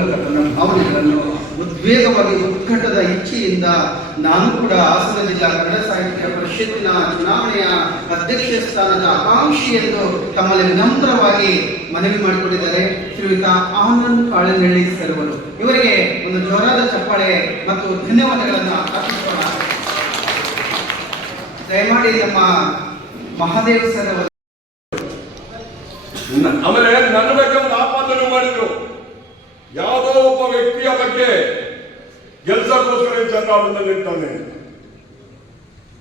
ಮೂಲಕ ತನ್ನ ಭಾವನೆಗಳನ್ನು ಉದ್ವೇಗವಾಗಿ ಉತ್ಕಟದ ಇಚ್ಛೆಯಿಂದ ನಾನು ಕೂಡ ಹಾಸನ ಜಿಲ್ಲಾ ಕನ್ನಡ ಸಾಹಿತ್ಯ ಪರಿಷತ್ತಿನ ಚುನಾವಣೆಯ ಅಧ್ಯಕ್ಷ ಸ್ಥಾನದ ಆಕಾಂಕ್ಷಿ ಎಂದು ತಮ್ಮಲ್ಲಿ ವಿನಮ್ರವಾಗಿ ಮನವಿ ಮಾಡಿಕೊಂಡಿದ್ದಾರೆ ಶ್ರೀಯುತ ಆನಂದ್ ಕಾಳನಹಳ್ಳಿ ಸರ್ ಅವರು. ಇವರಿಗೆ ಒಂದು ಜೋರಾದ ಚಪ್ಪಾಳೆ ಮತ್ತು ಧನ್ಯವಾದಗಳನ್ನು ಅರ್ಪಿಸೋಣ. ದಯಮಾಡಿ ನಮ್ಮ ಮಹಾದೇವ್ ಸರ್ ಅವರು ಆಮೇಲೆ ನನ್ನ ಬಗ್ಗೆ ಒಂದು ಆಪಾದನೆ ಮಾಡಿದ್ರು. ಯಾವುದೋ ಒಬ್ಬ ವ್ಯಕ್ತಿಯ ಬಗ್ಗೆ ಕೆಲಸಕ್ಕೋಸ್ಕರ ಚಂದ್ರಾವಣದಲ್ಲಿ ನಿಂತಾನೆ.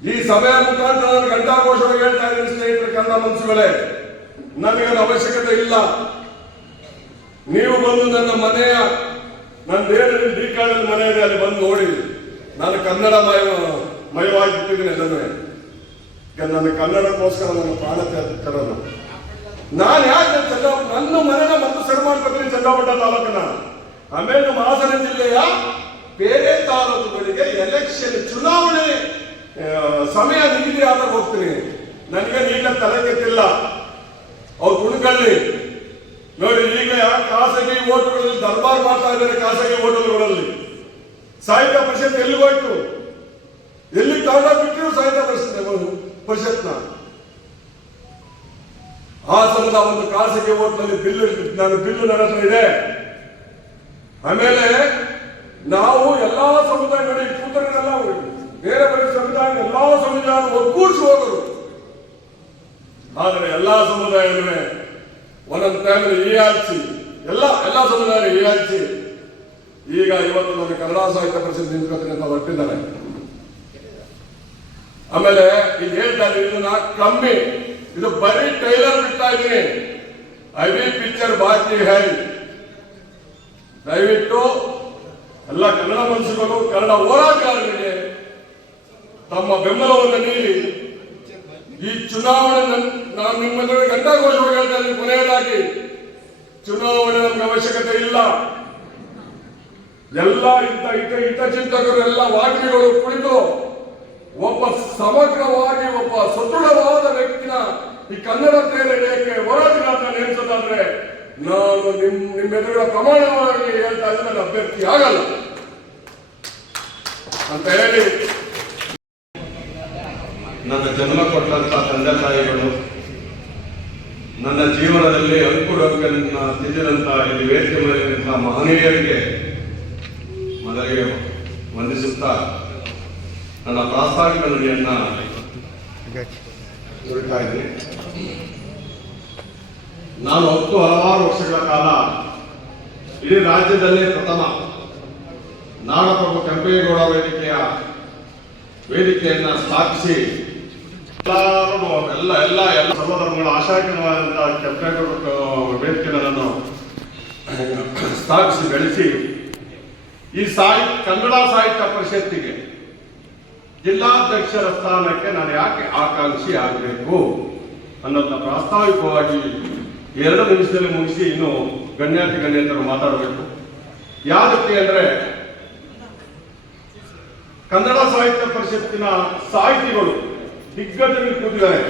ಈ ಸಭೆಯ ಮುಖಾಂತರ ನಾನು ಘಂಟಾಘೋಷವಾಗಿ ಹೇಳ್ತಾ ಇದ್ದೀನಿ, ಸ್ನೇಹಿತರೆ, ಕನ್ನಡ ಮನಸ್ಸುಗಳೇ, ನನಗದು ಅವಶ್ಯಕತೆ ಇಲ್ಲ. ನೀವು ಬಂದು ನನ್ನ ಮನೆಯ ನಂದೇನು ಡಿ.ಕಾಡಲ್ಲಿ ಮನೆ ಇದೆ, ಅಲ್ಲಿ ಬಂದು ನೋಡಿ. ನಾನು ಕನ್ನಡ ಮಯವಾಗಿಟ್ಟಿದ್ದೀನಿ ಎಲ್ಲವೇ. ನನ್ನ ಕನ್ನಡಕ್ಕೋಸ್ಕರ ನನ್ನ ಪ್ರಾಣ ತರೋದು. ನಾನು ಯಾಕೆ ನನ್ನ ಮನೆನ ಮತ್ತು ಸರಿ ಮಾಡ್ಕೊತೀನಿ ಚಂದ್ರಪಟ್ಟ ತಾಲೂಕಿನ. ಆಮೇಲೆ ನಮ್ಮ ಹಾಸನ ಜಿಲ್ಲೆಯ ಬೇರೆ ತಾಲೂಕುಗಳಿಗೆ ಎಲೆಕ್ಷನ್ ಚುನಾವಣೆ ಸಮಯ ನಿಗದಿ ಆದಾಗ ಹೋಗ್ತೀನಿ. ನನಗೆ ನೀಟಾಗಿ ತಲೆ ಕೆತ್ತಿಲ್ಲ. ಅವ್ರು ಕುಣ್ಕಳ್ಳಿ ನೋಡಿ. ಈಗ ಖಾಸಗಿ ಓಟುಗಳಲ್ಲಿ ದರ್ಬಾರ್ ಮಾಡ್ತಾ ಇದ್ದಾರೆ. ಖಾಸಗಿ ಓಟುಗಳಲ್ಲಿ ಸಾಹಿತ್ಯ ಪರಿಷತ್ ಎಲ್ಲಿಗೆ ಹೋಯ್ತು? ಎಲ್ಲಿ ತಗೊಂಡೋಗ್ಬಿಟ್ಟಿರು ಸಾಹಿತ್ಯ ಪರಿಷತ್ನ? ಹಾಸನದ ಒಂದು ಖಾಸಗಿ ಓಟ್ನಲ್ಲಿ ಬಿಲ್ಲು ನನ್ನ ಹತ್ರ ಇದೆ. ಆಮೇಲೆ ನಾವು ಎಲ್ಲಾ ಸಮುದಾಯಗಳಿಗೆ ಕೂತರೆಲ್ಲ ಬೇರೆ ಬೇರೆ ಸಮುದಾಯ ಎಲ್ಲಾ ಸಮುದಾಯ ಒಗ್ಗೂಡಿಸಿ ಹೋದರು. ಆದರೆ ಎಲ್ಲಾ ಸಮುದಾಯವೇ ಒಂದೊಂದು ಟೈಮಲ್ಲಿ ಹೀಯಾಳಿಸಿ ಎಲ್ಲಾ ಸಮುದಾಯ ಹೀಯಾಳಿಸಿ ಈಗ ಇವತ್ತು ನನ್ನ ಕನ್ನಡ ಸಾಹಿತ್ಯ ಪರಿಷತ್ ನಿಂತ್ಕೊತೀನಿ ಅಂತ ಹೊರಟಿದ್ದಾರೆ. ಆಮೇಲೆ ಈಗ ಹೇಳ್ತಾ ಇದ್ದೀನಿ, ಇದನ್ನ ಕಮ್ಮಿ, ಇದು ಬರೀ ಟ್ರೈಲರ್ ಬಿಡ್ತಾ ಇದ್ದೀನಿ. ಅಭಿ ಪಿಕ್ಚರ್ ಬಾಕಿ ಹೈ. ದಯವಿಟ್ಟು ಎಲ್ಲ ಕನ್ನಡ ಮನಸ್ಸುಗಳು, ಕನ್ನಡ ಹೋರಾಟಗಾರರಿಗೆ ತಮ್ಮ ಬೆಂಬಲವನ್ನು ನೀಡಿ ಈ ಚುನಾವಣೆ ನಾನು ನಿಮ್ಮ ಘಂಟಾಘೋಷವಾಗಿ ಹೇಳ್ತಾ ಇದ್ದೀನಿ. ಕೊನೆಯದಾಗಿ ಚುನಾವಣೆ ನಮ್ಗೆ ಅವಶ್ಯಕತೆ ಇಲ್ಲ. ಎಲ್ಲ ಹಿತಚಿಂತಕರು, ಎಲ್ಲ ವಾಗ್ಮಿಗಳು ಕುಳಿತು ಒಬ್ಬ ಸಮಗ್ರವಾಗಿ ಒಬ್ಬ ಸದೃಢವಾದ ವ್ಯಕ್ತಿನ ಈ ಕನ್ನಡ ಪ್ರೇರಣೆಗೆ ಹೋರಾಟಗಾರನ ನೇಮಿಸೋದಾದ್ರೆ ನಾನು ನಿಮ್ಮೆದುರ ಪ್ರಮಾಣವಾಗಿ ಹೇಳ್ತಾ ಇದ್ದರೆ ನನ್ನ ಅಭ್ಯರ್ಥಿ ಆಗಲ್ಲ ಅಂತ ಹೇಳಿ, ನನ್ನ ಜನ್ಮ ಕೊಟ್ಟಂತ ತಂದೆ ತಾಯಿಗಳು, ನನ್ನ ಜೀವನದಲ್ಲಿ ಅಂಕುಡೊಂಕನ್ನು ತಿದ್ದಿದಂತ ಇಲ್ಲಿ ವೇದಿಕೆ ಮೇಲಿನ ಮಹನೀಯರಿಗೆ ಮೊದಲಿಗೆ ವಂದಿಸುತ್ತಾ ನನ್ನ ಪ್ರಾಸ್ತಾವಿಕ ನುಡಿಯನ್ನ ನುಡಿತಾ ಇದ್ದೀನಿ. ನಾನು ಹಲವಾರು ವರ್ಷಗಳ ಕಾಲ ಇಡೀ ರಾಜ್ಯದಲ್ಲೇ ಪ್ರಥಮ ನಾಡಪ್ರಭು ಕೆಂಪೇಗೌಡ ವೇದಿಕೆಯನ್ನ ಸ್ಥಾಪಿಸಿ ಎಲ್ಲ ಸರ್ವಧರ್ಮಗಳ ಆಶಾಕರವಾದಂತಹ ಕೆಂಪೇಗೌಡ ವೇದಿಕೆಯನ್ನು ನಾನು ಸ್ಥಾಪಿಸಿ ಬೆಳೆಸಿ ಈ ಕನ್ನಡ ಸಾಹಿತ್ಯ ಪರಿಷತ್ತಿಗೆ ಜಿಲ್ಲಾಧ್ಯಕ್ಷರ ಸ್ಥಾನಕ್ಕೆ ನಾನು ಯಾಕೆ ಆಕಾಂಕ್ಷಿ ಆಗಬೇಕು ಅನ್ನೋದನ್ನ ಪ್ರಾಸ್ತಾವಿಕವಾಗಿ 2 ನಿಮಿಷದಲ್ಲಿ ಮುಗಿಸಿ ಇನ್ನು ಗಣ್ಯರು ಮಾತಾಡಬೇಕು. ಯಾವುದಕ್ಕೆ ಅಂದ್ರೆ, ಕನ್ನಡ ಸಾಹಿತ್ಯ ಪರಿಷತ್ತಿನ ಸಾಹಿತಿಗಳು ದಿಗ್ಗಜರಿಗೆ ಕೂತಿದ್ದಾರೆ.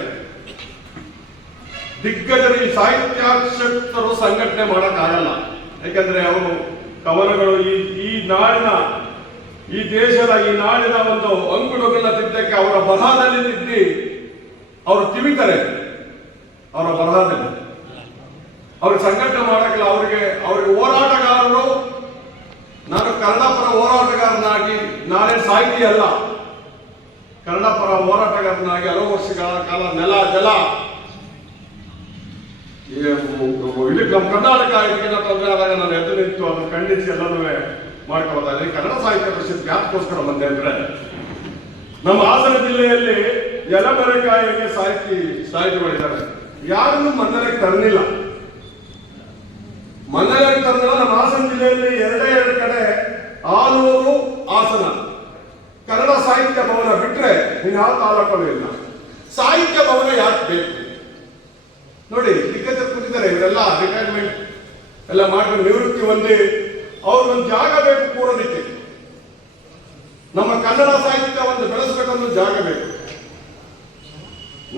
ದಿಗ್ಗಜರು ಈ ಸಾಹಿತ್ಯಾಸಕ್ತರು ಸಂಘಟನೆ ಮಾಡೋಕ್ಕಾಗಲ್ಲ. ಯಾಕಂದ್ರೆ ಅವರು ಕವನಗಳು ಈ ನಾಡಿನ, ಈ ದೇಶದ, ಈ ನಾಡಿನ ಒಂದು ಅಂಕುಡೊಂಕನ್ನ ತಿದ್ದಕ್ಕೆ ಅವರ ಬರಹದಲ್ಲಿ ತಿದ್ದಿ ಅವರು ತಿವಿತಾರೆ. ಅವರ ಬರಹದಲ್ಲಿ ಅವ್ರಿಗೆ ಸಂಘಟನೆ ಮಾಡಕ್ಕಿಲ್ಲ. ಅವ್ರಿಗೆ ಹೋರಾಟಗಾರರು, ನಾನು ಕನ್ನಡ ಪರ ಹೋರಾಟಗಾರನಾಗಿ, ನಾನೇ ಸಾಹಿತಿ ಅಲ್ಲ, ಕನ್ನಡ ಪರ ಹೋರಾಟಗಾರನಾಗಿ ಹಲವು ವರ್ಷಗಳ ಕಾಲ ನೆಲ ಜಲ ಇಲ್ಲಿ ಕರ್ನಾಟಕ ಇದಕ್ಕಿಂತ ತೊಂದರೆ ಆದಾಗ ನಾನು ಎದ್ದು ನಿಂತು ಅದನ್ನು ಖಂಡಿಸಿ ಎಲ್ಲನೂ ಮಾಡ್ಕೊಳ್ತಾ ಇದ್ದೀನಿ. ಕನ್ನಡ ಸಾಹಿತ್ಯ ಪರಿಷತ್ ಯಾಕೋಸ್ಕರ ಬಂದೆ ಅಂದ್ರೆ, ನಮ್ಮ ಹಾಸನ ಜಿಲ್ಲೆಯಲ್ಲಿ ಎಲೆಮರೆಕಾಯಿಗೆ ಸಾಹಿತಿಗಳಿದ್ದಾರೆ. ಯಾರನ್ನು ಮನ್ನರೆಗೆ ತರಲಿಲ್ಲ. ಮನ್ನರೆಗೆ ತರಲಿಲ್ಲ. ನಮ್ಮ ಹಾಸನ ಜಿಲ್ಲೆಯಲ್ಲಿ 2 ಕಡೆ ಆಲೂರು, ಹಾಸನ ಕನ್ನಡ ಸಾಹಿತ್ಯ ಭವನ ಬಿಟ್ರೆ ಇನ್ಯಾವ ತಾಲೂಕಲ್ಲೂ ಇಲ್ಲ. ಸಾಹಿತ್ಯ ಭವನ ಯಾಕೆ ಬೇಕು ನೋಡಿ. ದಿಗ್ಗಜರು ಕೂತಿದ್ದಾರೆ, ಇವರೆಲ್ಲ ರಿಟೈರ್ಮೆಂಟ್ ಎಲ್ಲ ಮಾಡ್ಕೊಂಡು ನಿವೃತ್ತಿ ಹೊಂದಿ ಅವ್ರಿಗೊಂದು ಜಾಗ ಬೇಕು ಕೂರೋದಕ್ಕೆ. ನಮ್ಮ ಕನ್ನಡ ಸಾಹಿತ್ಯ ಒಂದು ಬೆಳೆಸಬೇಕನ್ನೋ ಜಾಗ ಬೇಕು.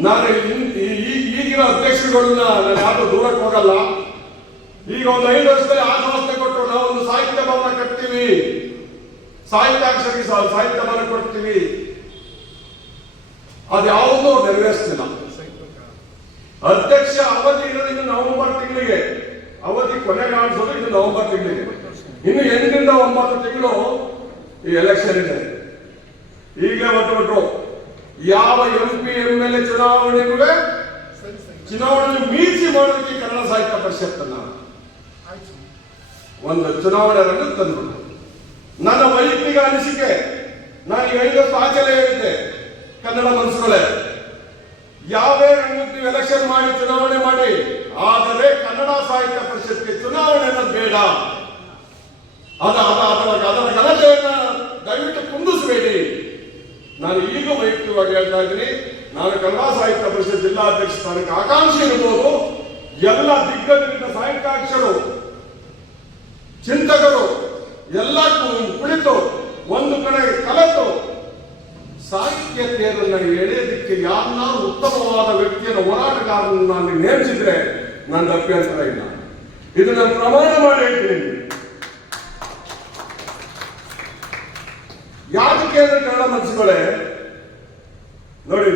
ನಾನು ಈಗಿನ ಅಧ್ಯಕ್ಷರುಗಳನ್ನ ನಾನು ಯಾರು ದೂರಕ್ಕೆ ಹೋಗಲ್ಲ. ಈಗ ಒಂದು 5 ವರ್ಷದಲ್ಲಿ ಆಶ್ವಾಸನೆ ಕೊಟ್ಟು ನಾವು ಒಂದು ಸಾಹಿತ್ಯ ಸಾಹಿತ್ಯಾಕ್ಷರಿಗೆ ಸಾಹಿತ್ಯ ಬರ ಕೊಡ್ತೀವಿ, ಅದ್ಯಾವುದೂ ನೆರವೇರಿಸ್ತಿಲ್ಲ. ಅಧ್ಯಕ್ಷ ಅವಧಿ ಇರೋದು ಇನ್ನು ನವೆಂಬರ್ ತಿಂಗಳಿಗೆ, ಅವಧಿ ಕೊನೆಗಾಣಿಸೋದು ಇನ್ನು ನವೆಂಬರ್ ತಿಂಗಳಿಗೆ. ಇನ್ನು 8 ರಿಂದ 9 ತಿಂಗಳು ಈ ಎಲೆಕ್ಷನ್ ಇದೆ. ಈಗಲೇ ಹೊರಟುಬಿಟ್ರು. ಯಾವ MP MLA ಚುನಾವಣೆ ಮೀಸಿ ಮಾಡೋದಕ್ಕೆ ಕನ್ನಡ ಸಾಹಿತ್ಯ ಪರಿಷತ್ತನ್ನ ಒಂದು ಚುನಾವಣೆ ರಂಗ ತಂದ್ರು. ನನ್ನ ವೈಯಕ್ತಿಕ ಅನಿಸಿಕೆ, ನಾನು 5 ವರ್ಷ ಆಚೆಲೆ ಹೇಳಿದ್ದೆ, ಕನ್ನಡ ಮನಸ್ಸುಗಳೇ, ಯಾವುದೇ ರಂಗಕ್ಕೆ ನೀವು ಎಲೆಕ್ಷನ್ ಮಾಡಿ ಚುನಾವಣೆ ಮಾಡಿ, ಆದರೆ ಕನ್ನಡ ಸಾಹಿತ್ಯ ಪರಿಷತ್ಗೆ ಚುನಾವಣೆ ಅನ್ನೋದು ಬೇಡ. ಅದರ ಘನತೆಯನ್ನ ದಯವಿಟ್ಟು ಕುಂದಿಸಬೇಡಿ. ನಾನು ಈಗ ವೈಯಕ್ತಿಕವಾಗಿ ಹೇಳ್ತಾ ಇದ್ದೀನಿ, ನಾನು ಕನ್ನಡ ಸಾಹಿತ್ಯ ಪರಿಷತ್ ಜಿಲ್ಲಾಧ್ಯಕ್ಷ ಸ್ಥಾನಕ್ಕೆ ಆಕಾಂಕ್ಷಿ ಇರ್ಬೋದು. ಎಲ್ಲ ದಿಗ್ಗಜರಿಂದ ಸಾಹಿತ್ಯಾಕ್ಷರು, ಚಿಂತಕರು ಎಲ್ಲ ಕುಳಿತು ಒಂದು ಕಡೆ ಕಲೆತು ಸಾಹಿತ್ಯ ತೇರನ್ನ ಎಳೆಯೋದಕ್ಕೆ ಯಾರನ್ನಾರು ಉತ್ತಮವಾದ ವ್ಯಕ್ತಿಯನ್ನು, ಹೋರಾಟಗಾರರನ್ನು ನಾನು ನೇಮಿಸಿದ್ರೆ ನನ್ನ ಅಭ್ಯಂತರ ಇಲ್ಲ. ಇದು ನಾನು ಪ್ರಮಾಣ ಮಾಡಿ ಹೇಳ್ತೀನಿ. ಯಾಕೆ ಅಂದ್ರೆ ಕನ್ನಡ ಮನಸ್ಸುಗಳೇ ನೋಡಿ,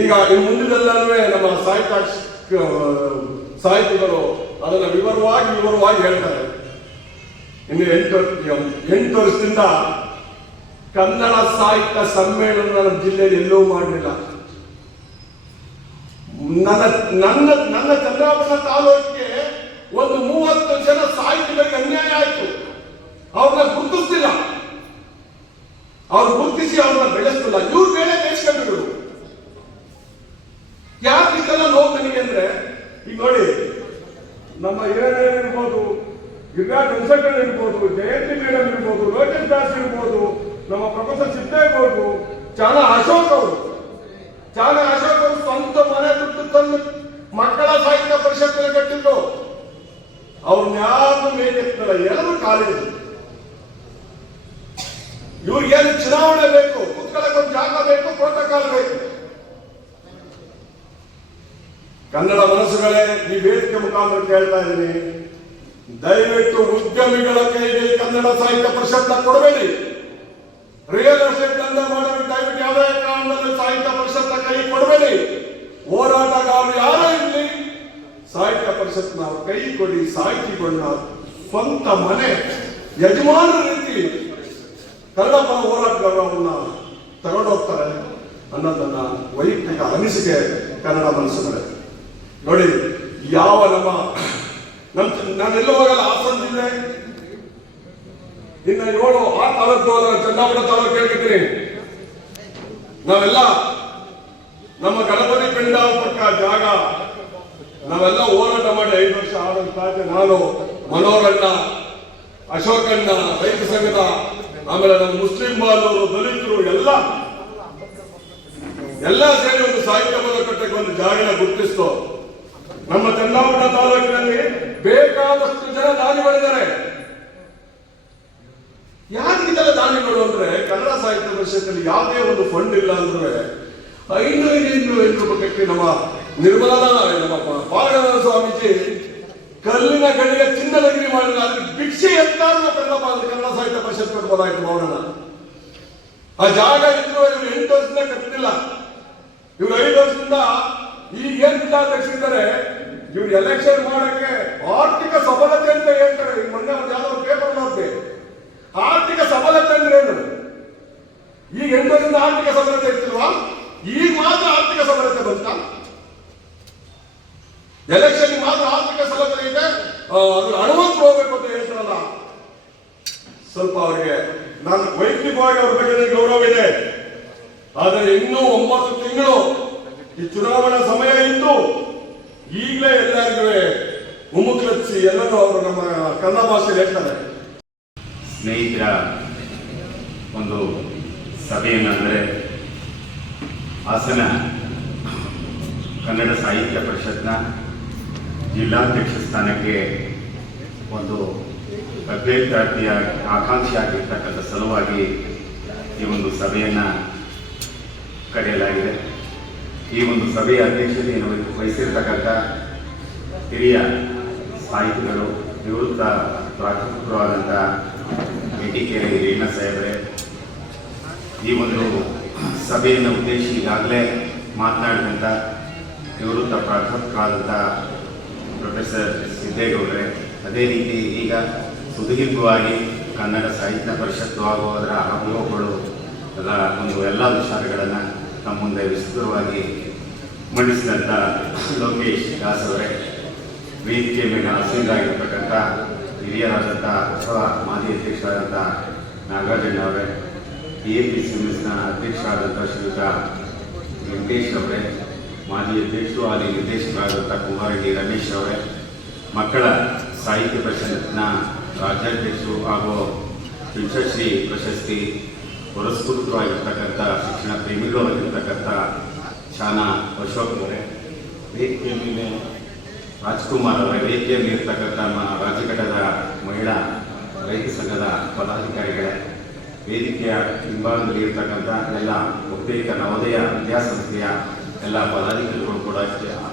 ಈಗ ಮುಂದಿನೆಲ್ಲವೇ ನಮ್ಮ ಸಾಹಿತಿಗಳು ಅದನ್ನ ವಿವರವಾಗಿ ಹೇಳ್ತಾರೆ. ಇನ್ನು 8 ವರ್ಷದಿಂದ ಕನ್ನಡ ಸಾಹಿತ್ಯ ಸಮ್ಮೇಳನ ನಮ್ಮ ಜಿಲ್ಲೆಯಲ್ಲಿ ಎಲ್ಲೂ ಮಾಡಲಿಲ್ಲ. ನನ್ನ ಚಂದ್ರಾಪುರ ತಾಲೂಕಿಗೆ ಒಂದು 30 ಜನ ಸಾಹಿತಿಗಳಿಗೆ ಅನ್ಯಾಯ ಆಯಿತು. ಅವ್ರನ್ನ ಗುರುತಿಸ್ತಿಲ್ಲ, ಅವ್ರು ಗುರುತಿಸಿ ಅವ್ರನ್ನ ಬೆಳೆಸ್ತಿಲ್ಲ. ಇವ್ರು ಬೇರೆ ದೇಶಗಳು ಯಾಕೆ ಇಷ್ಟೆಲ್ಲ ನೋವು ನನಗೆ ಅಂದ್ರೆ, ಈಗ ನೋಡಿ, ನಮ್ಮ ಹಿರೇನಯ್ಯ ಇರ್ಬೋದು, ಯುಗಾ ಕನ್ಸಲ್ಟೆಂಟ್ ಇರ್ಬೋದು, ಜಯಂತಿ ಮೇಡಮ್ ಇರ್ಬೋದು, ಲೋಕೇಶ್ ದಾಸ್ ಇರ್ಬೋದು, ನಮ್ಮ ಪ್ರೊಫೆಸರ್ ಸಿದ್ದೇಗೌಡರು, ಚಾಣ ಅಶೋಕ್ ಅವರು ಸ್ವಂತ ಮನೆ ದುಡ್ಡು ತಂದು ಮಕ್ಕಳ ಸಾಹಿತ್ಯ ಪರಿಷತ್ತಿನ ಕಟ್ಟಿದ್ರು. ಅವ್ರನ್ನ ಯಾರು ಮೇಲೆತ್ತಲ್ಲ, ಎಲ್ಲರೂ ಕಾಲೇಜು. ಇವ್ರಿಗೇನು ಚುನಾವಣೆ ಬೇಕು, ಕುತ್ಕೊಳ್ಳೋಕೆ ಜಾಗ ಬೇಕು, ಪ್ರೋಟೋಕಾಲ್ ಬೇಕು. ಕನ್ನಡ ಮನಸ್ಸುಗಳೇ, ಈ ವೇದಿಕೆ ಮುಖಾಂತರ ಕೇಳ್ತಾ ಇದ್ದೀನಿ, ದಯವಿಟ್ಟು ಉದ್ಯಮಿಗಳ ಕೈಗೆ ಕನ್ನಡ ಸಾಹಿತ್ಯ ಪರಿಷತ್ ಕೊಡಬೇಡಿ. ರಿಯಲ್ ಎಸ್ಟೇಟ್ ದಂಧೆ ಮಾಡೋದು ದಯವಿಟ್ಟು ಯಾವುದೇ ಕಾರಣದಲ್ಲಿ ಸಾಹಿತ್ಯ ಪರಿಷತ್ ಕೈ ಕೊಡಬೇಡಿ. ಹೋರಾಟಗಾರರು ಯಾರೇ ಇರಲಿ, ಸಾಹಿತ್ಯ ಪರಿಷತ್ನ ಕೈ ಕೊಡಿ. ಸಾಹಿತಿಗಳನ್ನ ಸ್ವಂತ ಮನೆ ಯಜಮಾನರ ರೀತಿ ಕನ್ನಡ ಪರ ಹೋರಾಟಗಾರರು ಅವನ್ನ ತಗೊಂಡೋಗ್ತಾರೆ ಅನ್ನೋದನ್ನ ವೈಯಕ್ತಿಕ ಅನಿಸಿಕೆ ಕನ್ನಡ ಮನಸ್ಸುಗಳೇ. ನೋಡಿ, ಯಾವ ನಾನೆಲ್ಲೂ ಹೋಗಲ್ಲ, ಹಾಸನ ಜಿಲ್ಲೆ ಇನ್ನ 7-6 ತಾಲೂಕು ಚಂದಾಪುರ ತಾಲೂಕು ಹೇಳ್ತೀನಿ. ನಾವೆಲ್ಲ ನಮ್ಮ ಗಣಪತಿ ಪಿಂಡ ಪಕ್ಕ ಜಾಗ ನಾವೆಲ್ಲ ಹೋರಾಟ ಮಾಡಿ 5 ವರ್ಷ ಆದಂತ ನಾನು, ಮನೋರಣ್ಣ, ಅಶೋಕಣ್ಣ, ರೈತ ಸಂಘದ, ಆಮೇಲೆ ನಮ್ಮ ಮುಸ್ಲಿಂ ಬಾಂಧವರು, ದಲಿತರು ಎಲ್ಲ ಸೇರಿ ಒಂದು ಸಾಹಿತ್ಯ ಕಟ್ಟಕ್ಕೆ ಒಂದು ಜಾಗನ ಗುರುತಿಸ್ತು. ನಮ್ಮ ಚಂದಾಪುರ ತಾಲೂಕಿನಲ್ಲಿ ಬೇಕಾದಷ್ಟು ಜನ ದಾನಿಗಳಿದ್ದಾರೆ. ಯಾರಿಗಿದೆಲ್ಲ ದಾನಿಗಳು ಅಂದ್ರೆ, ಕನ್ನಡ ಸಾಹಿತ್ಯ ಪರಿಷತ್ತಲ್ಲಿ ಯಾವುದೇ ಒಂದು ಫಂಡ್ ಇಲ್ಲ ಅಂದ್ರೆ 500 ರೂಪಾಯಿಗೆ ನಮ್ಮ ನಿರ್ಮಲಾ, ನಮ್ಮ ಪಾಲ್ಗಣ ಸ್ವಾಮೀಜಿ ಕಲ್ಲಿನ ಗಡಿಗೆ ಚಿನ್ನದಗಿರಿ ಮಾಡಿಲ್ಲ. ಅದ್ರ ಭಿಕ್ಷೆ ಎತ್ತಾದ್ರೂ ಕನ್ನಡ ಸಾಹಿತ್ಯ ಪರಿಷತ್ ಕೊಡ್ಬೋದಾಯ್ತು ನೋಡೋಣ. ಆ ಜಾಗ ಇದ್ರು ಇವ್ರು 8 ವರ್ಷದಿಂದ ಕಟ್ಟಿಲ್ಲ. ಇವ್ರು 5 ವರ್ಷದಿಂದ ಈಗ ಏನ್ ಜಿಲ್ಲಾಧ್ಯಕ್ಷರಿದ್ದಾರೆ, ಇವ್ರು ಎಲೆಕ್ಷನ್ ಮಾಡಕ್ಕೆ ಆರ್ಥಿಕ ಸಬಲತೆ ಅಂತ ಹೇಳ್ತಾರೆ. ಈಗ ಮೊನ್ನೆ ಒಂದು ಯಾವ್ದೋ ಪೇಪರ್ ನೋಡ್ದೆ, ಆರ್ಥಿಕ ಸಬಲತೆ ಅಂದ್ರೆ ಏನು? ಈಗ 8 ವರ್ಷದಿಂದ ಆರ್ಥಿಕ ಸಬಲತೆ ಇರ್ತಿಲ್ವಾ? ಈಗ ಮಾತ್ರ ಆರ್ಥಿಕ ಸಬಲತೆ ಬಂತ? ಎಲೆಕ್ಷನ್ ಮಾತ್ರ ಆರ್ಥಿಕ ಸಬಲತೆ ಇದೆ, ಅದ್ರ ಅನುಮತಿ ಹೋಗ್ಬೇಕು ಅಂತ ಹೇಳ್ತಾರಲ್ಲ. ಸ್ವಲ್ಪ ಅವರಿಗೆ ನಾನು ವೈಯಕ್ತಿಕವಾಗಿ ಅವ್ರ ಬಗ್ಗೆ ಗೌರವ ಇದೆ. ಆದರೆ ಇನ್ನೂ 9 ತಿಂಗಳು ಈ ಚುನಾವಣಾ ಸಮಯ ಇದ್ದು ಈಗಲೇ ಎಲ್ಲರಿಗೂ ಮುಮ್ಮುಕ್ಲಚ್ಚಿ ಎಲ್ಲರೂ ಅವರು ನಮ್ಮ ಕನ್ನಡ ಭಾಷೆಯಲ್ಲಿ ಹೇಳ್ತಾರೆ. ಸ್ನೇಹಿತರ ಒಂದು ಸಭೆಯನ್ನಂದರೆ ಹಾಸನ ಕನ್ನಡ ಸಾಹಿತ್ಯ ಪರಿಷತ್ನ ಜಿಲ್ಲಾಧ್ಯಕ್ಷ ಸ್ಥಾನಕ್ಕೆ ಒಂದು ಅಭ್ಯರ್ಥಿಯ ಆಕಾಂಕ್ಷಿಯಾಗಿರ್ತಕ್ಕಂಥ ಸಲುವಾಗಿ ಈ ಒಂದು ಸಭೆಯನ್ನು ಕರೆಯಲಾಗಿದೆ. ಈ ಒಂದು ಸಭೆಯ ಅಧ್ಯಕ್ಷತೆಯನ್ನು ವಹಿಸಿರ್ತಕ್ಕಂಥ ಹಿರಿಯ ಸಾಹಿತಿಗಳು, ನಿವೃತ್ತ ಪ್ರಾಧ್ಯಾಪಕರು ಆದಂಥ ಮೆಟಿಕೆರೆ ಹಿರಿಯಣ್ಣ ಸಾಹೇಬ್ರೆ, ಈ ಒಂದು ಸಭೆಯನ್ನು ಉದ್ದೇಶಿಸಿ ಈಗಾಗಲೇ ಮಾತನಾಡಿದಂಥ ನಿವೃತ್ತ ಪ್ರಾಧ್ಯಾಪಕರಾದಂಥ ಪ್ರೊಫೆಸರ್ ಸಿದ್ದೇಗೌಡರೆ, ಅದೇ ರೀತಿ ಈಗ ಸುದೀರ್ಘವಾಗಿ ಕನ್ನಡ ಸಾಹಿತ್ಯ ಪರಿಷತ್ತು ಹಾಗೂ ಅದರ ಅನುಭವಗಳು ಎಲ್ಲ ವಿಚಾರಗಳನ್ನು ನಮ್ಮ ಮುಂದೆ ವಿಸ್ತೃತವಾಗಿ ಮಂಡಿಸಿದಂಥ ಲೋಕೇಶ್ ದಾಸ್ ಅವರೇ, ವೇದಿಕೆ ಮೇಲೆ ಆಸೀನರಾಗಿರ್ತಕ್ಕಂಥ ಹಿರಿಯರಾದಂಥ ಅಥವಾ ಮಾಜಿ ಅಧ್ಯಕ್ಷರಾದಂಥ ನಾಗಾರ್ಜುನ ಅವರೇ, APCMSನ ಅಧ್ಯಕ್ಷರಾದಂಥ ಶ್ರೀಯುತ ವೆಂಕಟೇಶ್ ಅವರೇ, ಮಾಜಿ ಅಧ್ಯಕ್ಷರು ಹಾಗೆ ನಿರ್ದೇಶಕರಾದಂಥ ಕುಮಾರಗಿ ರಮೇಶ್ ಅವರೇ, ಮಕ್ಕಳ ಸಾಹಿತ್ಯ ಪರಿಷತ್ನ ರಾಜ್ಯಾಧ್ಯಕ್ಷರು ಹಾಗೂ ವಿಶ್ವಶ್ರೀ ಪ್ರಶಸ್ತಿ ಪುರಸ್ಕೃತರಾಗಿರ್ತಕ್ಕಂಥ ಶಿಕ್ಷಣ ಪ್ರೇಮಿಗಳು ಆಗಿರ್ತಕ್ಕಂಥ ಶಾನಾ ಅಶೋಕ್ ಅವರೇ, ವೇದಿಕೆ ಮೇಲೆ ರಾಜ್ಕುಮಾರ್ ಅವರೇ, ವೇದಿಕೆಯಲ್ಲಿ ಇರ್ತಕ್ಕಂಥ ರಾಜ್ಯಘಟ್ಟದ ಮಹಿಳಾ ರೈತ ಸಂಘದ ಪದಾಧಿಕಾರಿಗಳೇ, ವೇದಿಕೆಯ ಹಿಂಭಾಗದಲ್ಲಿ ಇರ್ತಕ್ಕಂಥ ಎಲ್ಲ ಬಹುತೇಕ ನವೋದಯ ವಿದ್ಯಾಸಂಸ್ಥೆಯ ಎಲ್ಲ ಪದಾಧಿಕಾರಿಗಳು ಕೂಡ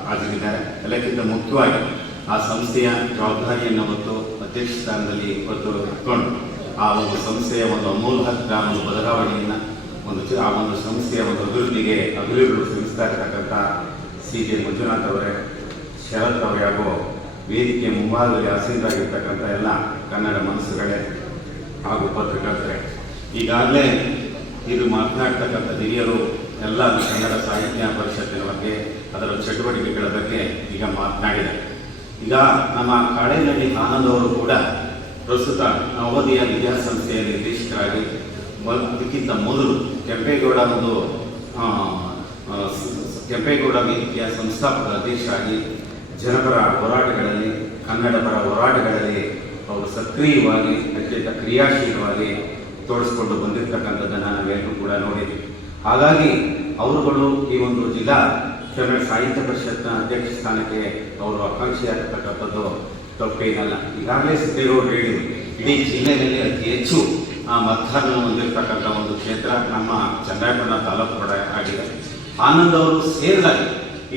ಹಾಜರಿದ್ದಾರೆ. ಎಲ್ಲಕ್ಕಿಂತ ಮುಖ್ಯವಾಗಿ ಆ ಸಂಸ್ಥೆಯ ಜವಾಬ್ದಾರಿಯನ್ನು ಹೊತ್ತು ಅಧ್ಯಕ್ಷ ಸ್ಥಾನದಲ್ಲಿ ಹೊತ್ತು ಇಟ್ಕೊಂಡು ಆ ಒಂದು ಸಂಸ್ಥೆಯ ಒಂದು ಅಮೂಲ್ಯ ಒಂದು ಬದಲಾವಣೆಯನ್ನು ಆ ಒಂದು ಸಂಸ್ಥೆಯ ಒಂದು ಅಭಿವೃದ್ಧಿಗೆ ಅಭಿವೃದ್ಧಿಗಳು ಶ್ರಮಿಸ್ತಾ ಇರ್ತಕ್ಕಂಥ CJ ಮಂಜುನಾಥ್ ಅವರೇ, ಶರತ್ ಅವರೇ ಹಾಗೂ ವೇದಿಕೆ ಮುಂಭಾಗದಲ್ಲಿ ಆಸೀನರಾಗಿರ್ತಕ್ಕಂಥ ಎಲ್ಲ ಕನ್ನಡ ಮನಸ್ಸುಗಳೇ ಹಾಗೂ ಪತ್ರಕರ್ತರೆ, ಈಗಾಗಲೇ ಇದು ಮಾತನಾಡ್ತಕ್ಕಂಥ ಹಿರಿಯರು ಎಲ್ಲ ಕನ್ನಡ ಸಾಹಿತ್ಯ ಪರಿಷತ್ತಿನ ಬಗ್ಗೆ ಅದರ ಚಟುವಟಿಕೆಗಳ ಬಗ್ಗೆ ಈಗ ಮಾತನಾಡಿದ್ದಾರೆ. ಈಗ ನಮ್ಮ ಕಾಡೇನಹಳ್ಳಿ ಆನಂದ್ ಅವರು ಕೂಡ ಪ್ರಸ್ತುತ ನವೋದಯ ವಿದ್ಯಾಸಂಸ್ಥೆಯ ನಿರ್ದೇಶಕರಾಗಿ ಅದಕ್ಕಿಂತ ಮೊದಲು ಕೆಂಪೇಗೌಡ ವೇದಿಕೆಯ ಸಂಸ್ಥಾಪಕ ಅಧ್ಯಕ್ಷರಾಗಿ ಜನಪರ ಹೋರಾಟಗಳಲ್ಲಿ ಕನ್ನಡ ಪರ ಹೋರಾಟಗಳಲ್ಲಿ ಅವರು ಸಕ್ರಿಯವಾಗಿ ಅತ್ಯಂತ ಕ್ರಿಯಾಶೀಲವಾಗಿ ತೋರಿಸಿಕೊಂಡು ಬಂದಿರತಕ್ಕಂಥದ್ದನ್ನು ನಾವೆಲ್ಲರೂ ಕೂಡ ನೋಡಿದ್ವಿ. ಹಾಗಾಗಿ ಅವರುಗಳು ಈ ಒಂದು ಜಿಲ್ಲಾ ಕನ್ನಡ ಸಾಹಿತ್ಯ ಪರಿಷತ್ನ ಅಧ್ಯಕ್ಷ ಸ್ಥಾನಕ್ಕೆ ಅವರು ಆಕಾಂಕ್ಷಿಯಾಗಿರ್ತಕ್ಕಂಥದ್ದು ತಪ್ಪೇನಲ್ಲ. ಈಗಾಗಲೇ ಸಿದ್ದೇಗೌಡರು ಹೇಳಿದರು, ಇಡೀ ಜಿಲ್ಲೆಯಲ್ಲಿ ಅತಿ ಹೆಚ್ಚು ಮತದಾರನ್ನು ಹೊಂದಿರತಕ್ಕಂಥ ಒಂದು ಕ್ಷೇತ್ರ ನಮ್ಮ ಚನ್ನರಾಯಪಟ್ಟಣ ತಾಲೂಕು ಕೂಡ ಆಗಿದೆ. ಆನಂದ್ ಅವರು ಸೇರಿದಾಗ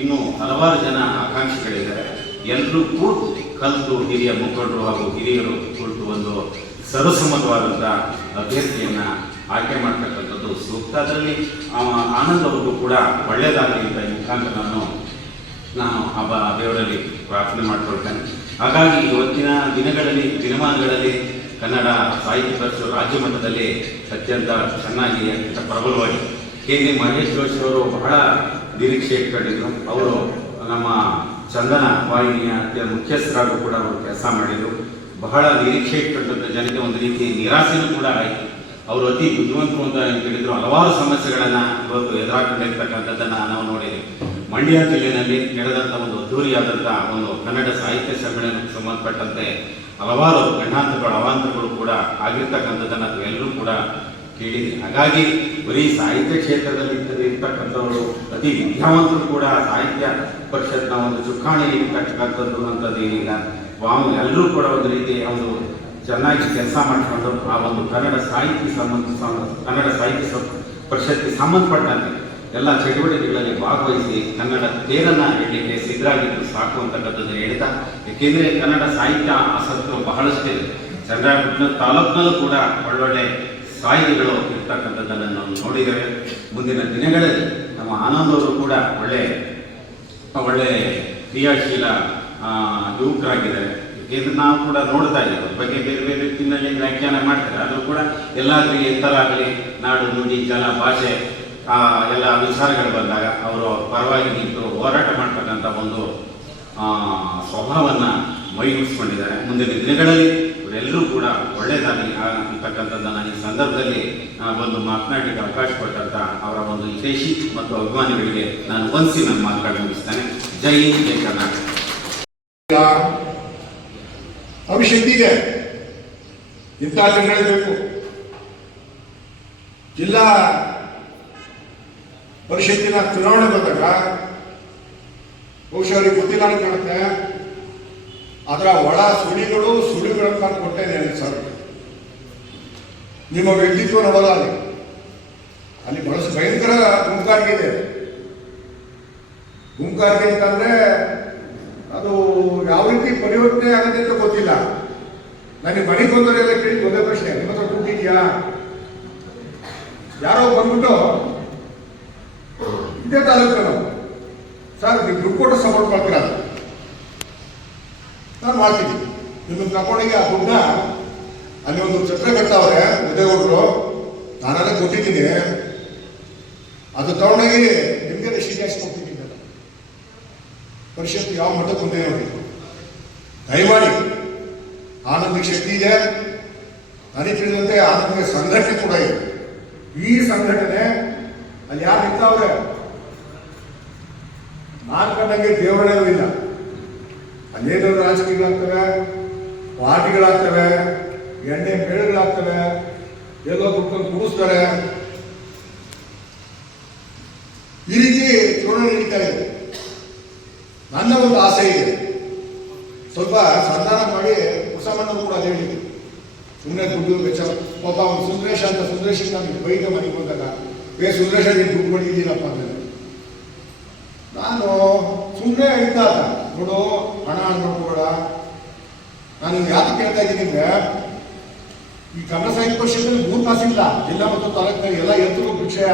ಇನ್ನು ಹಲವಾರು ಜನ ಆಕಾಂಕ್ಷಿಗಳಿದ್ದಾರೆ. ಎಲ್ಲರೂ ಕೂತು ಕಲಿತು ಹಿರಿಯ ಮುಖಂಡರು ಹಾಗೂ ಹಿರಿಯರು ಕುರಿತು ಒಂದು ಸರ್ವಸಮ್ಮತವಾದಂಥ ಅಭ್ಯರ್ಥಿಯನ್ನ ಆಯ್ಕೆ ಮಾಡ್ತಕ್ಕಂಥದ್ದು ಸೂಕ್ತ. ಅದರಲ್ಲಿ ಆನಂದ್ ಅವ್ರಿಗೂ ಕೂಡ ಒಳ್ಳೆಯದಾಗಲಿ ಅಂತ ಈ ಮುಖಾಂತರ ನಾನು ದೇವರಲ್ಲಿ ಪ್ರಾರ್ಥನೆ ಮಾಡ್ಕೊಳ್ತೇನೆ. ಹಾಗಾಗಿ ಇವತ್ತಿನ ದಿನಮಾನಗಳಲ್ಲಿ ಕನ್ನಡ ಸಾಹಿತ್ಯ ಪರಿಷತ್ತು ರಾಜ್ಯ ಮಟ್ಟದಲ್ಲಿ ಅತ್ಯಂತ ಚೆನ್ನಾಗಿ ಅತ್ಯಂತ ಪ್ರಬಲವಾಗಿ KV ಮಹೇಶ್ ಜೋಶಿ ಅವರು ಬಹಳ ನಿರೀಕ್ಷೆ ಇಟ್ಕೊಂಡಿದ್ರು. ಅವರು ನಮ್ಮ ಚಂದನ ವಾಹಿನಿಯ ಮುಖ್ಯಸ್ಥರಾಗೂ ಕೂಡ ಅವರು ಕೆಲಸ ಮಾಡಿದರು. ಬಹಳ ನಿರೀಕ್ಷೆ ಇಟ್ಟಂಥ ಜನಕ್ಕೆ ಒಂದು ರೀತಿ ನಿರಾಸೆನೂ ಕೂಡ ಆಯಿತು. ಅವರು ಅತಿ ಬುದ್ಧಿವಂತರು ಅಂತ ಹೇಳಿದ್ರು. ಹಲವಾರು ಸಮಸ್ಯೆಗಳನ್ನು ಇವತ್ತು ಎದುರಾಕೊಂಡಿರ್ತಕ್ಕಂಥದ್ದನ್ನು ನಾವು ನೋಡಿದ್ದೀವಿ. ಮಂಡ್ಯ ಜಿಲ್ಲೆಯಲ್ಲಿ ನಡೆದಂಥ ಒಂದು ಅದ್ದೂರಿಯಾದಂಥ ಒಂದು ಕನ್ನಡ ಸಾಹಿತ್ಯ ಸಮ್ಮೇಳನಕ್ಕೆ ಸಂಬಂಧಪಟ್ಟಂತೆ ಹಲವಾರು ಗಂಡಾಂತರಗಳು ಅವಾಂತರಗಳು ಕೂಡ ಆಗಿರ್ತಕ್ಕಂಥದ್ದನ್ನು ನಾವೆಲ್ಲರೂ ಕೂಡ ಕೇಳಿದ್ವಿ. ಹಾಗಾಗಿ ಬರೀ ಸಾಹಿತ್ಯ ಕ್ಷೇತ್ರದಲ್ಲಿ ಇರ್ತಕ್ಕಂಥವರು ಅತಿ ವಿದ್ಯಾವಂತರು ಕೂಡ ಸಾಹಿತ್ಯ ಪರಿಷತ್ನ ಒಂದು ಚುಕ್ಕಾಣಿ ಇರ್ತಕ್ಕಂಥದ್ದು ಅಂಥದ್ದು ಏನಿಲ್ಲ. ಎಲ್ಲರೂ ಕೂಡ ಒಂದು ರೀತಿ ಒಂದು ಚೆನ್ನಾಗಿ ಕೆಲಸ ಮಾಡಿಕೊಂಡು ಆ ಒಂದು ಕನ್ನಡ ಸಾಹಿತ್ಯ ಪರಿಷತ್ಗೆ ಸಂಬಂಧಪಟ್ಟಂತೆ ಎಲ್ಲ ಚಟುವಟಿಕೆಗಳಲ್ಲಿ ಭಾಗವಹಿಸಿ ಕನ್ನಡ ತೇರನ್ನ ಹೇಳಲಿಕ್ಕೆ ಸಿದ್ಧರಾಗಿದ್ದು ಸಾಕು ಅಂತಕ್ಕಂಥದ್ದು ಹೇಳ್ತಾ, ಏಕೆಂದರೆ ಕನ್ನಡ ಸಾಹಿತ್ಯ ಆಸಕ್ತರು ಬಹಳಷ್ಟಿದೆ. ಚನ್ನರಾಯಪಟ್ಟಣ ತಾಲೂಕಿನಲ್ಲೂ ಕೂಡ ಒಳ್ಳೊಳ್ಳೆ ಸಾಹಿತಿಗಳು ಇರ್ತಕ್ಕಂಥದ್ದನ್ನು ನಾವು ನೋಡಿದ್ದೇವೆ. ಮುಂದಿನ ದಿನಗಳಲ್ಲಿ ನಮ್ಮ ಆನಂದ್ ಅವರು ಕೂಡ ಒಳ್ಳೆ ಕ್ರಿಯಾಶೀಲ ಯುವಕರಾಗಿದ್ದಾರೆ. ಏಕೆಂದ್ರೆ ನಾವು ಕೂಡ ನೋಡ್ತಾ ಇದ್ದೀವಿ ಅದ್ರ ಬಗ್ಗೆ ಬೇರೆ ಬೇರೆ ರೀತಿಯಲ್ಲಿ ವ್ಯಾಖ್ಯಾನ ಮಾಡ್ತಾರೆ. ಆದರೂ ಕೂಡ ಎಲ್ಲಾಗಲಿ ಎತ್ತರಾಗಲಿ ನಾಡು ನುಡಿ ಜಲ ಭಾಷೆ ಎಲ್ಲ ವಿಚಾರಗಳು ಬಂದಾಗ ಅವರು ಪರವಾಗಿ ನಿಂತು ಹೋರಾಟ ಮಾಡ್ತಕ್ಕಂಥ ಒಂದು ಸ್ವಭಾವವನ್ನು ಮೈಗೂಡಿಸ್ಕೊಂಡಿದ್ದಾರೆ. ಮುಂದಿನ ದಿನಗಳಲ್ಲಿ ಇವರೆಲ್ಲರೂ ಕೂಡ ಒಳ್ಳೆಯದಾಗಲಿ ಅಂತಕ್ಕಂಥದ್ದನ್ನು ಈ ಸಂದರ್ಭದಲ್ಲಿ ಒಂದು ಮಾತನಾಡಲಿಕ್ಕೆ ಅವಕಾಶ ಕೊಟ್ಟಂತ ಅವರ ಒಂದು ಹಿತೈಷಿ ಮತ್ತು ಅಭಿಮಾನಿಗಳಿಗೆ ನಾನು ವಂದಿಸಿ ನನ್ನ ಮಾತುಗಳನ್ನು ಮುಗಿಸ್ತೇನೆ. ಜೈ ಹಿಂದ್, ಜೈ ಕರ್ನಾಟಕ. ಭವಿಷ್ಯ ಇದೆ, ಇಂಥ ಜನಗಳೇ ಬೇಕು. ಜಿಲ್ಲಾ ಪರಿಷತ್ತಿನ ಚುನಾವಣೆ ಬಂದಾಗ ಬಹುಶಃ ಅವ್ರಿಗೆ ಗೊತ್ತಿಲ್ಲ ಅಂತ ಕಾಣುತ್ತೆ, ಅದರ ಒಳ ಸುಳಿಗಳನ್ನು ನಾನು ಕೊಟ್ಟೇನೆ ಸರ್. ನಿಮ್ಮ ವ್ಯಕ್ತಿತ್ವ ನೋಡಲ್ಲ ಅಲ್ಲಿ ಬಹಳ ಭಯಂಕರ ಗುಂಪುಗಾರಿಕೆ ಇದೆ. ಗುಂಪುಗಾರಿಕೆ ಅಂತಂದ್ರೆ ಅದು ಯಾವ ರೀತಿ ಪರಿವರ್ತನೆ ಆಗುತ್ತೆ ಅಂತ ಗೊತ್ತಿಲ್ಲ. ನನಗೆ ಮನೆಗೆ ಬಂದವರೆಲ್ಲ ಕೇಳಿ ಒಂದೇ ಪ್ರಶ್ನೆ, ನಿಮ್ಮ ಹತ್ರ ದುಡ್ಡು ಇದೆಯಾ? ಯಾರೋ ಬಂದ್ಬಿಟ್ಟು ಇದೇ ತಾಲೂಕು ನಾವು ಸರ್ ನೀವು ದುಡ್ಡು ಕೊಟ್ಟು ಸಪೋರ್ಟ್ ಮಾಡ್ತೀರ, ನಾನು ಮಾಡ್ತೀನಿ. ನಿಮ್ಮನ್ನು ತಗೊಂಡೋಗಿ ಆ ದುಡ್ಡನ್ನ ಅಲ್ಲಿ ಒಂದು ಛತ್ರ ಕಟ್ತಾವ್ರೆ ಉದ್ಯೋಗರು, ನಾನೆಲ್ಲ ಕೊಟ್ಟಿದ್ದೀನಿ, ಅದು ತಗೊಂಡೋಗಿ ನಿಮಗೆ ರೆಸಿಡೆನ್ಸ್ ಕೊಡ್ತೀನಿ. ಪರಿಷತ್ತು ಯಾವ ಮಟ್ಟಕ್ಕೆ ಮುಂದೆ ನೋಡಿ, ದಯಮಾಡಿ ಆನಂದಕ್ಕೆ ಶಕ್ತಿ ಇದೆ. ನನಗೆ ತಿಳಿದಂತೆ ಆನಂದಕ್ಕೆ ಸಂಘಟನೆ ಕೂಡ ಇದೆ. ಈ ಸಂಘಟನೆ ಅಲ್ಲಿ ಯಾರು ನಿಂತಾವ್ರೆ, ನಾನು ಕಂಡಂಗೆ ದೇವರೇನೂ ಇಲ್ಲ. ಅಲ್ಲೇನೋ ರಾಜಕೀಯಗಳಾಗ್ತವೆ, ಪಾರ್ಟಿಗಳಾಗ್ತವೆ, ಎಣ್ಣೆ ಮೇಳಗಳಾಗ್ತವೆ, ಎಲ್ಲೋ ಕುಟ್ಕೊಂಡು ಕುಡಿಸ್ತಾರೆ. ಈ ರೀತಿ ಚುನಾವಣೆ ನಡೀತಾ ಇದೆ. ನನ್ನ ಒಂದು ಆಸೆ ಇದೆ, ಸ್ವಲ್ಪ ಸಂಧಾನ ಮಾಡಿ ಹೊಸ ಮಣ್ಣು ಕೂಡ ಅದೇ ಹೇಳಿದ್ರು. ಸುಮ್ಮನೆ ದುಡ್ಡು ವೆಚ್ಚ. ಪಾಪ ಅವ್ನು ಸುಂದರೇಶ ಅಂತ, ಸುಂದರೇಶ ನಾನು ಬೈದ ಮನೆಗೆ ಬಂದಾಗ ಸುಂದರೇಶ ನೀನು ದುಡ್ಡು ಮಾಡಿದ್ದೀನಪ್ಪ ಅಂದರೆ ನಾನು ಸುಮ್ಮನೆ ಇದ್ದಾಗ ನೋಡು ಹಣ ನೋಡ್ಕೋಬೇಡ. ನಾನು ಯಾಕೆ ಕೇಳ್ತಾ ಇದ್ದೀನಿ ಅಂದರೆ, ಈ ಕನ್ನಡ ಸಾಹಿತ್ಯ ಪರಿಷತ್ತಲ್ಲಿ 3 ಕಾಸಿಲ್ಲ, ಜಿಲ್ಲಾ ಮತ್ತು ತಾಲೂಕಿನಲ್ಲಿ ಎಲ್ಲ ಎತ್ತುವ ವಿಷಯ.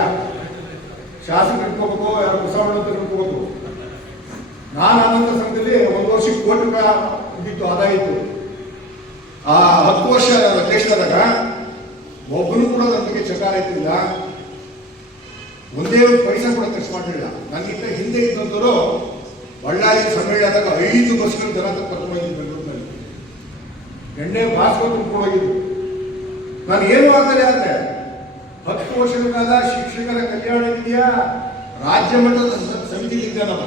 ಶಾಸಕರು ಇಟ್ಕೋಬೇಕು, ಯಾರು ಹೊಸ ಅಂತ ಇಟ್ಕೋಬೇಕು. ನಾನು ಆನಂದ ಸಂಘದಲ್ಲಿ 1 ವರ್ಷಕ್ಕೆ ಕೋಟಿ ರೂಪಾಯಿ ಇದ್ದಿತ್ತು, ಆದಾಯ ಇತ್ತು. ಆ 10 ವರ್ಷ ಅಧ್ಯಕ್ಷರಾದಾಗ ಒಬ್ಬನು ಕೂಡ ನನಗೆ ಚಕಾರ ಇತ್ತಿಲ್ಲ, ಒಂದೇ ಒಂದು ಪೈಸಾ ಕೂಡ ಖರ್ಚು ಮಾಡಲಿಲ್ಲ. ನನಗಿಂತ ಹಿಂದೆ ಇದ್ದಂಥವರು ಬಳ್ಳಾರಿ ಸಮ್ಮೇಳನದಾಗ 5 ಬಸ್ಗಳು ಜನ ಕರ್ಕೊಂಡೋಗಿದ್ದು ಬೆಂಗಳೂರಿನಲ್ಲಿ, ಎಣ್ಣೆ ಬಾಸ್ಕೊಂಡು ತುಂಬಿಕೊಂಡೋಗಿದ್ದು. ನಾನು ಏನು ಆಗ್ತಾರೆ ಅಂದರೆ 10 ವರ್ಷಗಳ ಕಾಲ ಶಿಕ್ಷಕರ ಕಲ್ಯಾಣ ನಿಧಿಯ ರಾಜ್ಯ ಮಟ್ಟದ ಸಮಿತಿ ಇದ್ದೆ ನಾನು.